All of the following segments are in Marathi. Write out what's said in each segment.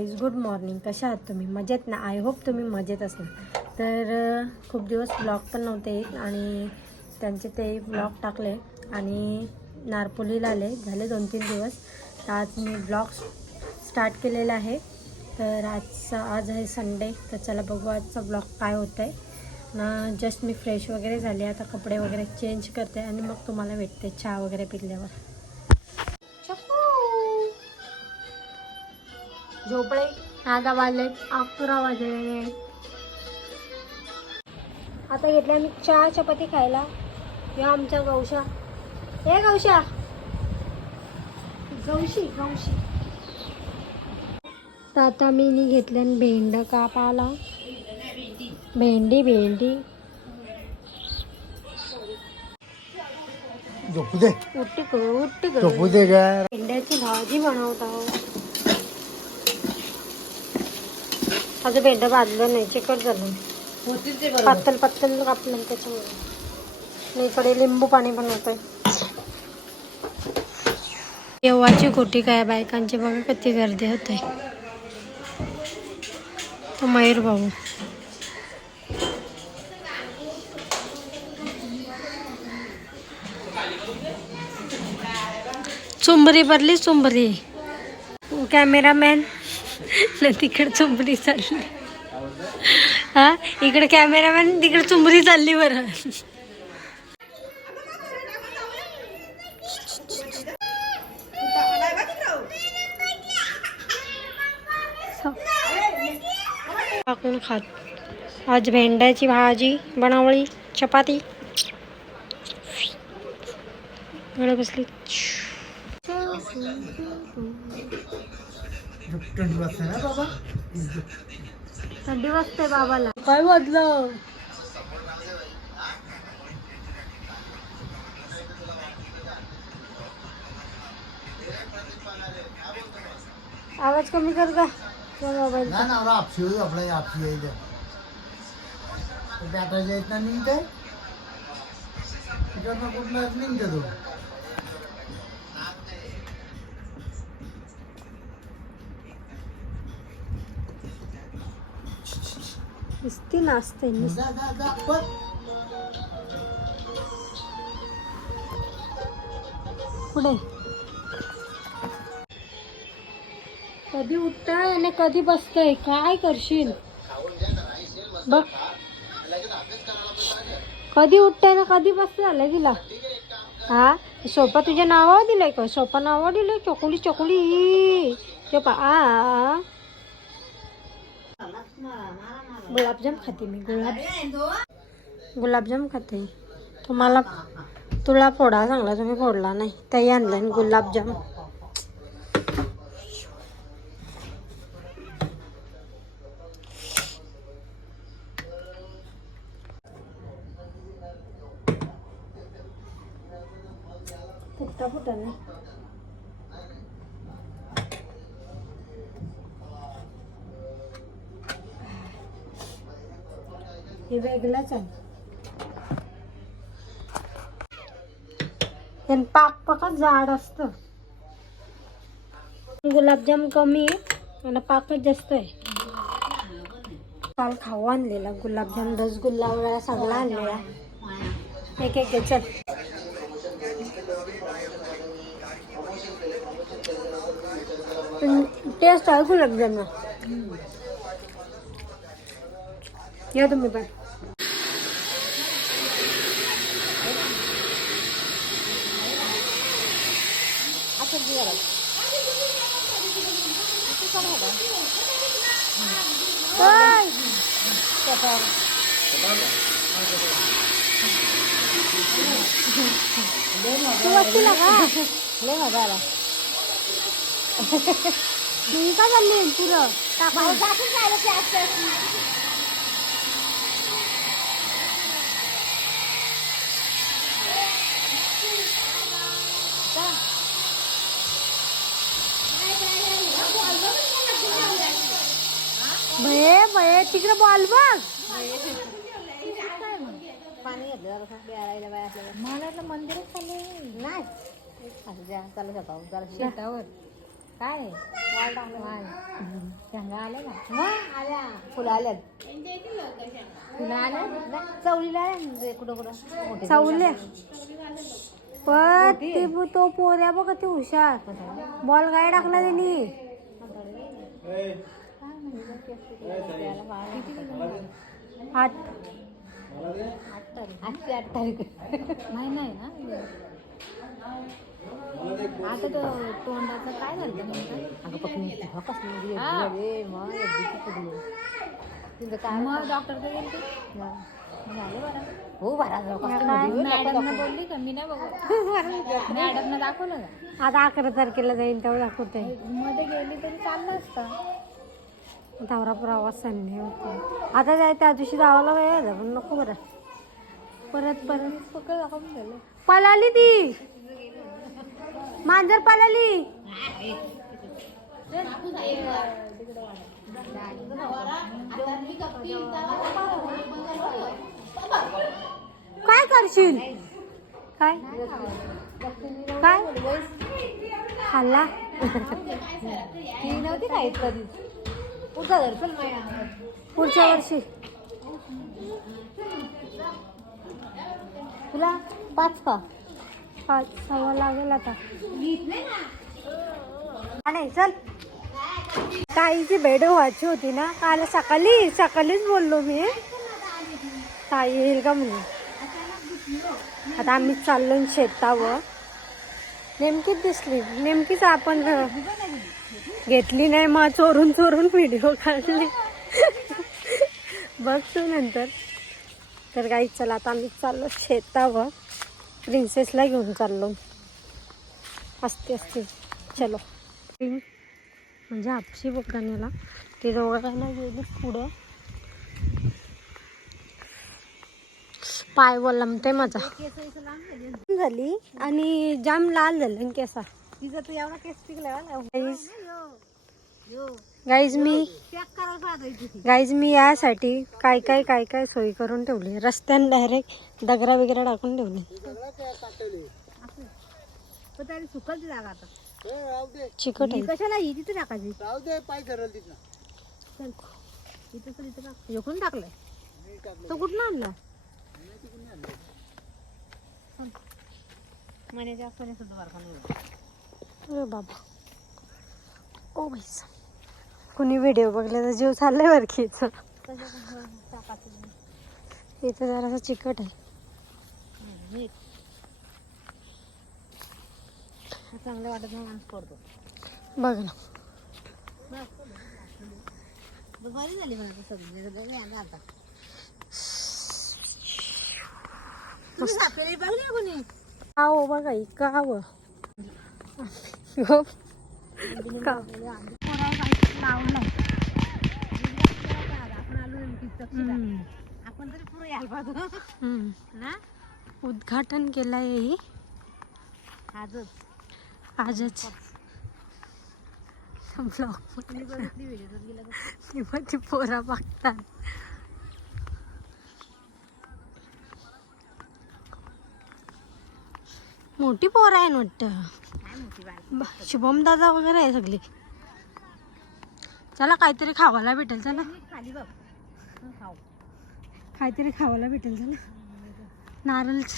Guys, good morning. कशा आहात तुम्ही? मजेत ना? आय होप तुम्ही मजेत असणार. तर खूप दिवस ब्लॉग पण नव्हते येत आणि त्यांचे ते ब्लॉग टाकले आणि नारपोलीला आले झाले 2-3 दिवस. तर आज मी ब्लॉग स्टार्ट केलेला आहे. तर आज आहे संडे. तर चला बघू आजचा ब्लॉग काय होतं आहे ना. जस्ट मी फ्रेश वगैरे झाले, आता कपडे वगैरे चेंज करते आणि मग तुम्हाला भेटते चहा वगैरे पिल्यावर. झोपळे आता वाजले 11 वाजले. आता घेतल्या मी चहा चपाती खायला. या आमच्या गौशा, हे गौशा, गौशी. तर आता मी घेतल्या भेंड कापाला. भेंडी झोपू दे. उठ झोपू दे का? भेंड्याची भाजी बनवत आहोत. माझं भेंड भाजलं नाही, चिकट झालं. पातळ कापलं त्याच्यामुळे. इकडे लिंबू पाणी बनवतोय. येवाची खोटी काय बायकांची बघा किती गर्दी होते. तो मयूर भाऊ चुंबरी भरली. कॅमेरामॅन तिकडे चुंबरी चालली. हा, इकडे कॅमेरामॅन, तिकडे चुंबरी चालली. बरं टाकून खात. आज भेंड्याची भाजी बनवली, चपाती. गळ बसली. थंडी वाजते बाबाला. काय वाजलं? आवाज कमी कर का मोबाईल. नुसती नाचते. पुढे कधी उठताय आणि कधी बसतय, काय करशील बघ. कधी उठताय ना कधी बसते झालंय तिला. हा, सोपा तुझ्या नावावर दिलंय का? सोपा नावावर दिलंय. चकोली चोपा. गुलाबजाम खाते मी. गुलाबजाम खाते. तुला फोडा सांगला, तुम्ही फोडला नाही. ताई आणलं गुलाबजाम. फुटा नाही. हे वेगळंच आहे. पाकच जाड असतं. गुलाबजाम कमी आहे आणि पाकच जास्त आहे. काल खाऊ आणलेला गुलाबजाम, रसगुल्ला सगळा आणलेला. एक घे चल. टेस्ट आहे गुलाबजाम. या तुम्ही पण. तू बसला का? लय मजा आला. मी का चालली पुरं भये तिकडे बॉल बघ. पाणी घेतलं मला मंदिरात चालले नाही. चालू शेतावर. काय शेंगा आल्या का? मग आल्या. फुलं आल्यात. फुलं आल्या चवलीला आल्या कुठं कुठं चवल्या पण ते तो पोऱ्या बघ ते हुशार बॉल काय टाकला त्यांनी. आठ 8 तारीख नाही नाही ना. आता तो तोंडाचं काय झालं अगं पकडून मग डॉक्टरकडे गेले झालं बरं. हो मॅडमनं बोलली का? मी नाही बघ मॅडमनं दाखवलं का? आता 11 तारखेला जाईल तेव्हा दाखवते. मध्ये गेली तरी चाललं असतं. धावरा प्रवास संधी होते आता जाय त्या दिवशी जावाला वेळ आहे पण नको बरं. परत पकड दाखवून झालं. पळाली ती मांजर पळाली. काय करशील? काय काय खाल्ला? ती नव्हती काय कधी पुढच्या वर्षी तुला 5 का 5 सव्वा लागेल आता. नाही चल ताईची भेट व्हायची होती ना काल सकाळीच बोललो मी ताई येईल का म्हणून. आता आम्ही चाललो शेतावर नेमकीच दिसली नेमकीच आपण घेतली नाही मग चोरून व्हिडिओ काढले बघ तू नंतर. तर काही चला आता आम्ही चाललो शेतावर प्रिन्सेसला घेऊन चाललो. असते चलो म्हणजे आपशी बघण्याला ते दोघांना गेली पुढं. पाय वलमते माझा झाली आणि जाम लाल झालं केसा. तिचा तू एवढा केस पिकला गाईज मी यासाठी काय सोयी करून ठेवली. रस्त्याने डायरेक्ट दगरा वगैरे टाकून ठेवले. सुकल जागा आता चिकट आहे. कशाला ही तिथे टाकायची पाय धरल तिथं इथं टाकलंय. तो कुठून आणला? मण्याच्या असताना सुद्धा अरे बाबा ओ बाई कुणी व्हिडिओ बघले तर जीव चाललाय वर की इथं जरासं चिकट आहे. चांगलं वाटत नाही माणूस पडतो. बघ ना बरी झाली मला सगळी आता आपल्याला बघली कोणी हो बघा गाव आपण तरी पुढे यायला ना. उद्घाटन केलंय आजच ब्लॉग पोरा बघतात. मोठी पोर आहे वाटतं. शुभम दादा वगैरे आहे सगळी. चला काहीतरी खावायला भेटेल. चला काहीतरी खावायला भेटेल. चला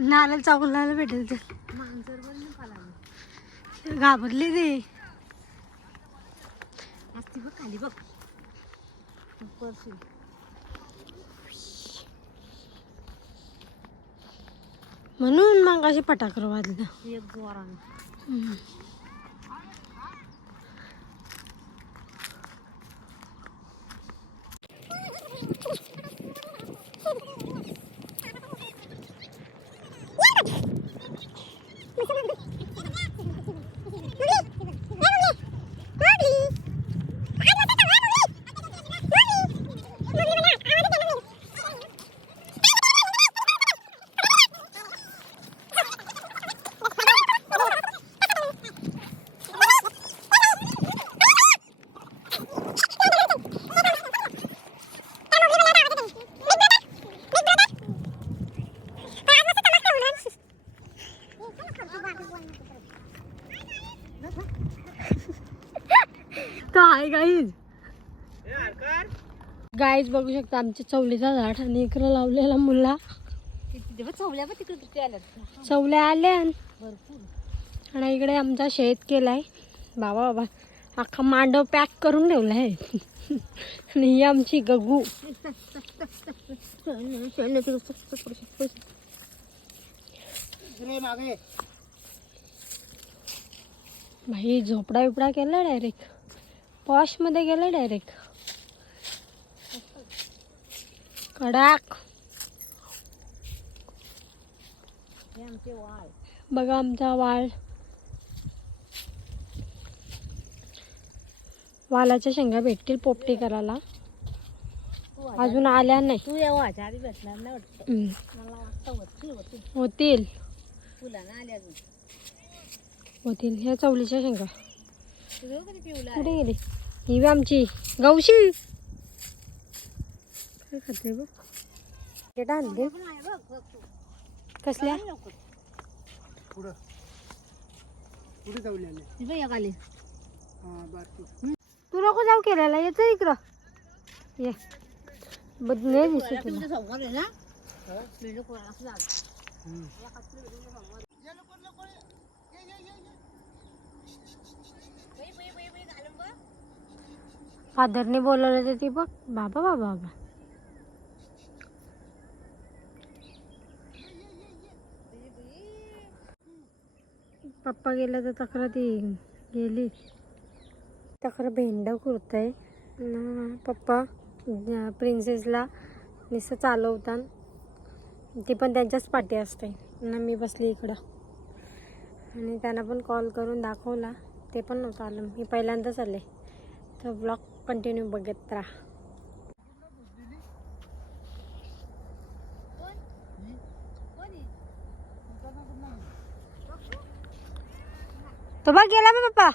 नारळ चावलायला भेटेल. तर घाबरली ते बघ खाली बघ. म्हणून मग अशी फटाकर वाजलं एक जोरानं. गाईज बघू शकता आमच्या चवलीचा झाड आणि इकडं लावलेला मुला चवल्या पण तिकडे किती आल्यात चवल्या आल्या भरपूर. आणि इकडे आमचा शेत केलाय बाबा बाबा अख्खा मांडव पॅक करून ठेवलाय. आणि ही आमची गगू भाई झोपडा बिपडा केला डायरेक्ट पॉश मध्ये गेला डायरेक्ट कडाक. हे आमचे वाळ. बघा आमचा वाळ वालाच्या शेंगा भेटतील पोपटी करायला अजून आल्या नाही. तू येवाच्या आधी भेटणार नाही वाटतं. मला वाटतं होतील फुलानं आल्या अजून. होतील ह्या चवलीच्या शेंगा तुझं कधी पिवला कुठे गेली ही बी आमची गौशी काय खाते बघ ते आणले कसल्या तू नको जाऊ केलेला येत इकडं ये बदले दिसत तुला. फादरने बोलवलं तर ती बघ बाबा बाबा बाबा पप्पा गेला तर तक्रार ती गेली तक्रार भेंड कुरतय पप्पा प्रिन्सेसला नुसतं चालवतात ती पण त्यांच्याच पाठी असते ना मी बसली इकडं आणि त्यांना पण कॉल करून दाखवला ते पण नव्हतं आलं मी पहिल्यांदाच आले तर ब्लॉग कंटिन्यू बघत राहा. तो बघ गेला मग पप्पा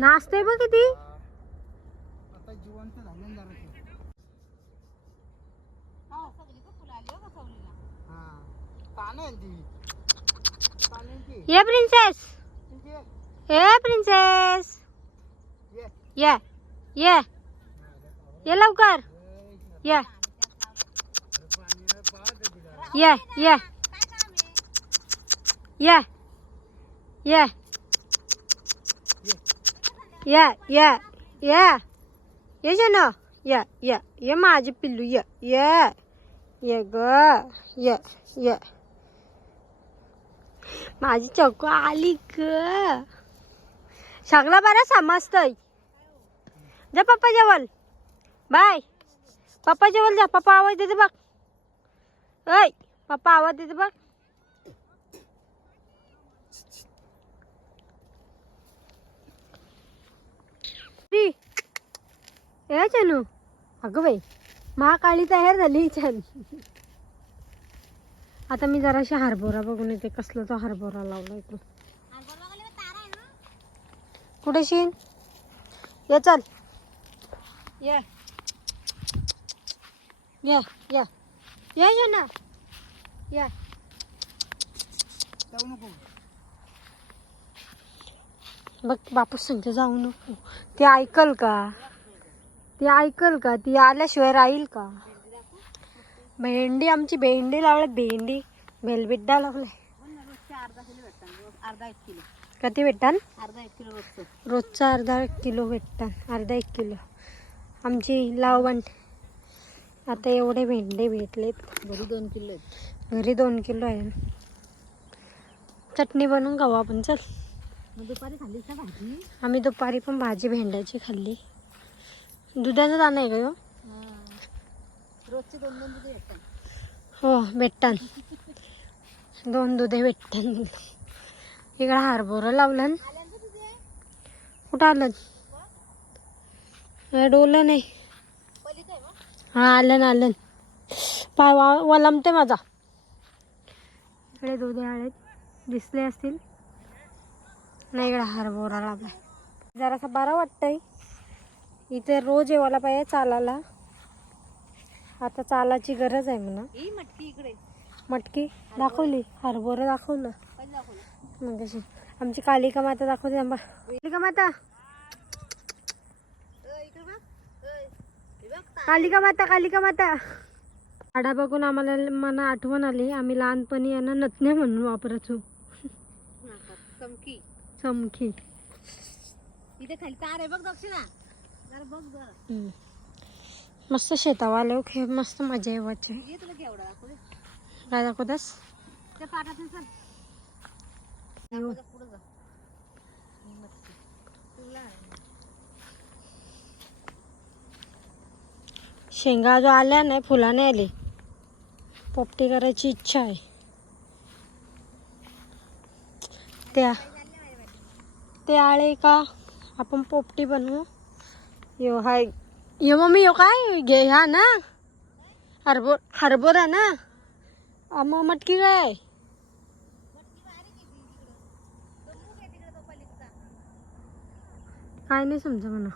नाचते बघ किती ये प्रिन्सेस ये ये ये लवकर ये ये ये ये ये ये ये ये ये जन ये माझे पिल्लू ये ग ये माझी चक्कू आली ग सगळं बरं समजतंय. जा पप्पा जेवल बाय पप्पा जेवल जा पप्पा आवाज देते बघ ऐ पप्पा आवाज देते बघ. ए चनू अगं बाई महाकाळी तयार झाली छान. आता मी जराशी हरभरा बघून येते कसला तो हरभरा लावला इकडून कुठे शीन ये चल ये ये ये ये ना ये बघ बापूस सांगते जाऊ नको ती ऐकल का ती आल्याशिवाय राहील का. भेंडी आमची भेंडी लावल्यात भेंडी भेलबिड्डा लावलाय. किती भेटतात रोजचा अर्धा किलो भेटतात अर्धा 1 किलो आमची लावण. आता एवढे भेंडे भेटलेत घरी 2 किलो आहेत. घरी 2 किलो आहे. चटणी बनवून खाऊ आपण चल. दुपारी खाल्ली का भाजी आम्ही दुपारी पण भाजी भेंड्याची खाल्ली. दुधाचा दाणा आहे का ह्यो? रोजचे 2 दुधे भेटतात. हो भेटतात 2 दुधे भेटतात. इकडं हरभरा लावलं कुठं आलं डोलं नाही हा आलं पाय वलमते माझा. इकडे दुधे आळे दिसले असतील नाही इकडे हरभरा लावलाय. जरासा बरा वाटतंय इथे रोज येवायला पाहिजे चालायला. आता चालाची गरज आहे म्हणा. ही मटकी इकडे मटकी दाखवली, हरभरा दाखवलं मग कशी आमची कालिका माता दाखवते आंबा. कालिका माता, कालिका माता, कालिका माता. झाडा बघून आम्हाला मला आठवण आली, आम्ही लहानपणी यांना नथण्या म्हणून वापरायचो. चमकी चमकी. इथे खाली तार आहे बघ दक्षिणा, जरा बघ बरं. मस्त शेतावर आलो, खेळ मस्त मजा येवायची. ये तुला केवढा दाखवू दे. काय दाखवतास? त्या पाटात चल पुढे जा. शेंगा जो आल्या नाही, फुलाने आली. पोपटी करायची इच्छा आहे. त्या ते आळे का आपण पोपटी बनवू. यो हाय यो मम्मी, यो काय घे ह्या ना हरभरा ना. मग मटकी काय काय नाही समजा म्हणा.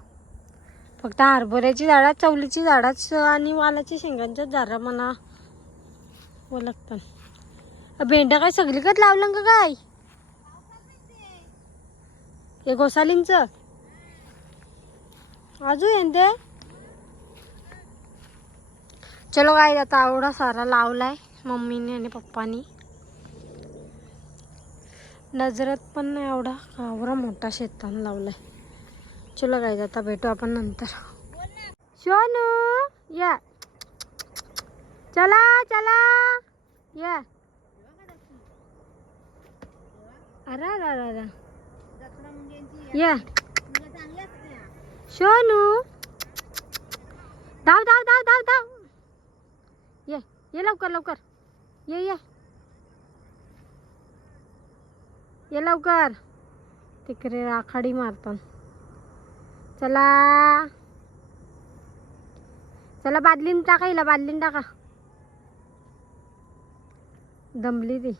फक्त हरभऱ्याची झाडा, चवलीची झाडाच आणि वालाची शेंगांच्या झाडा म्हणा लागतात. भेंड्या काय सगळीकडे लावलं का काय? हे घोसालींच अजून ते. चलो काय, आता एवढा सारा लावलाय मम्मीने आणि पप्पानी. नजरत पण नाही एवढा, एवढा मोठा शेतान लावलाय. चलो काय, आता भेटू आपण नंतर. सोनू या, चला चला या. अरे अरे अरे या सोनू, धाव धाव धाव धाव धाव. ये लवकर लवकर, ये लवकर. तिकडे राखाडी मारतात. चला चला, बादलीन टाका हिला, बादलीन टाका. दमली ती.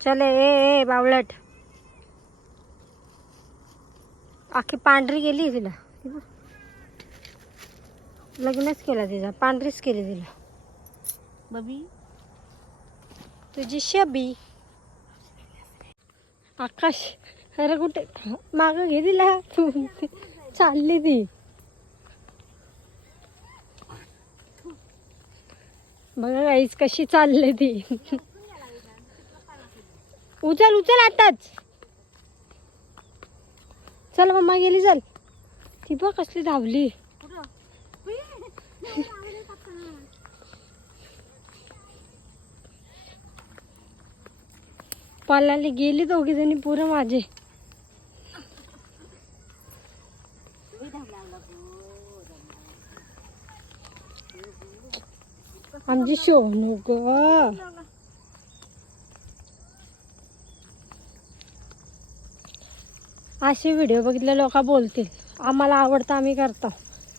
चले ए बावळट. आखी पांढरी गेली तिला. लग्नच केला तिचा, पांढरीच केली तिला. बबी तुझी शबी. आकाश, अरे कुठे माग घे तिला. तू चालली ती. बघा गाईस कशी चालली ती. उचल उचल आताच. चल मम्मा गेली, चल. ती बघ कसली धावली. पालाली गेली दोघी जणी पुरं माझे. आमची सोनू ग. असे व्हिडिओ बघितले लोक बोलतील. आम्हाला आवडतं, आम्ही करतो,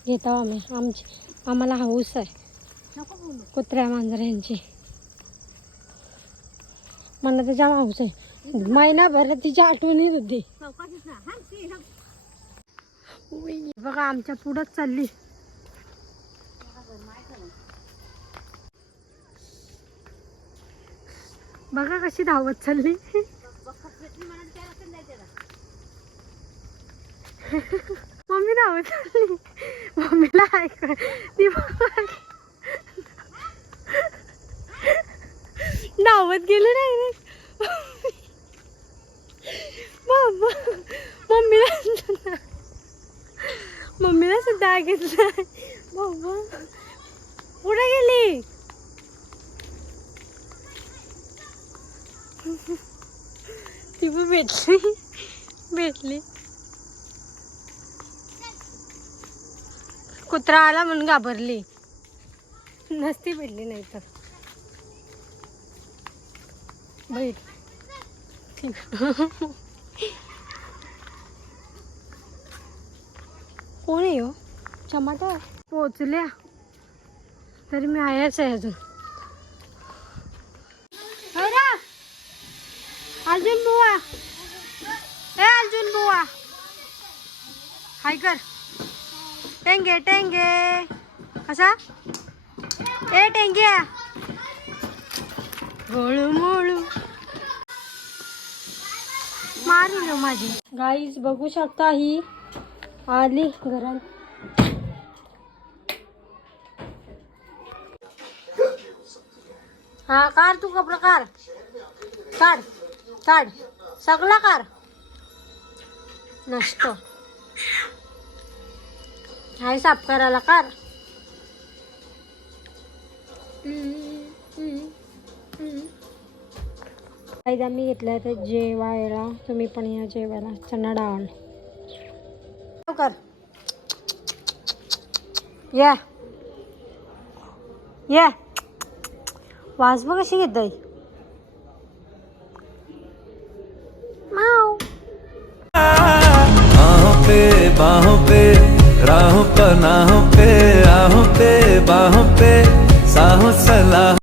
घेतो आम्ही. आम्हाला हौस आहे कुत्र्या मांजऱ्यांची. मला त्याच्या हौस आहे. महिनाभर तिच्या आठवणीत होती. बघा आमच्या पुढंच चालली. बघा कशी धावत चालली. मम्मी धावत चालली. मम्मीला ऐक ती धावत गेली नाही. मम्मीला सुद्धा घेतलं. बाबा कुठे गेली? ती पण भेटली. कुत्रा आला म्हणून घाबरली, नसती भेटली नाही तर. भेट कोण आहे हो? टमाटर पोचल्या तरी मी आहेच आहे अजून. अर्जुन बुवा, ए अर्जुन बुवा, हाय कर. टेंगे टेंगे कसा ए टेंग्या गोळू मोळू मारी लो माझी. गाईज बघू शकता ही आली घरात. हा कार तू कपडा कार काढ काढ सगळा कार नसतो हाय साफ करायला कार. काही आम्ही घेतलं तर जेवायला तुम्ही पण या जेवायला चणा डाळ कर या या वास बघ कशी घेत आहे. बाहों पे राहों पनाहों पे राहों पे बाहों पे साहों सलाह